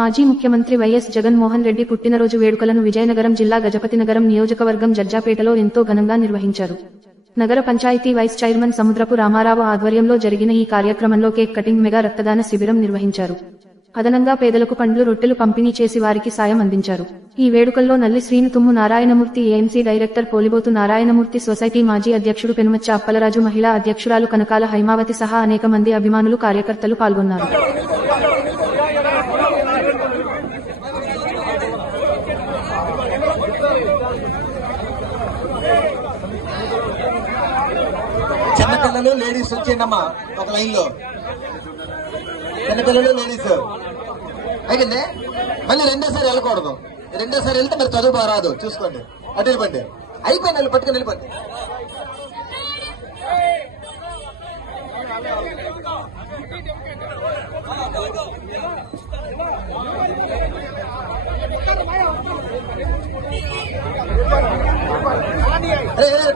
మాజీ ముఖ్యమంత్రి వైఎస్ జగన్మోహన్ రెడ్డి పుట్టినరోజు వేడుకలను విజయనగరం జిల్లా గజపతినగరం నియోజకవర్గం జడ్జాపేటలో ఎంతో ఘనంగా నిర్వహించారు. నగర పంచాయతీ వైస్ చైర్మన్ సముద్రపు రామారావు ఆధ్వర్యంలో జరిగిన ఈ కార్యక్రమంలో కేక్ కటింగ్, మెగా రక్తదాన శిబిరం నిర్వహించారు. అదనంగా పేదలకు పండ్లు, రొట్టెలు పంపిణీ చేసి వారికి సాయం అందించారు. ఈ వేడుకల్లో Nalli Srinu, Tummu Narayanamurthy, AMC director Polibothu Narayanamurthy, society మాజీ అధ్యక్షుడు పెనుమచ్చ అప్పలరాజు, మహిళా అధ్యక్షురాలు కనకాల హైమావతి సహా అనేక మంది అభిమానులు, కార్యకర్తలు పాల్గొన్నారు. చిన్నపిల్లలు, లేడీస్ వచ్చేయండమ్మా ఒక లైన్ లో. చిన్నపిల్లలు, లేడీస్ అయిపోయింది. మళ్ళీ రెండోసారి వెళ్ళకూడదు. రెండోసారి వెళ్తే మరి చదువు రాదు, చూసుకోండి. అటు వెళ్ళిపోండి, అయిపోయింది, పట్టుకుని వెళ్ళిపోండి.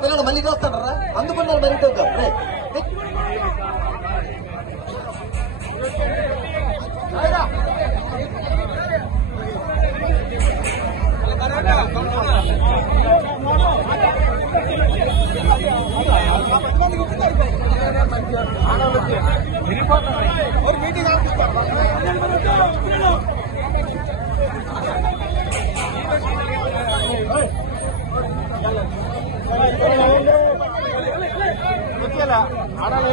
పిల్లలు మళ్ళీ చూస్తానరా, అందుకున్నారు మరి. ఆడాలి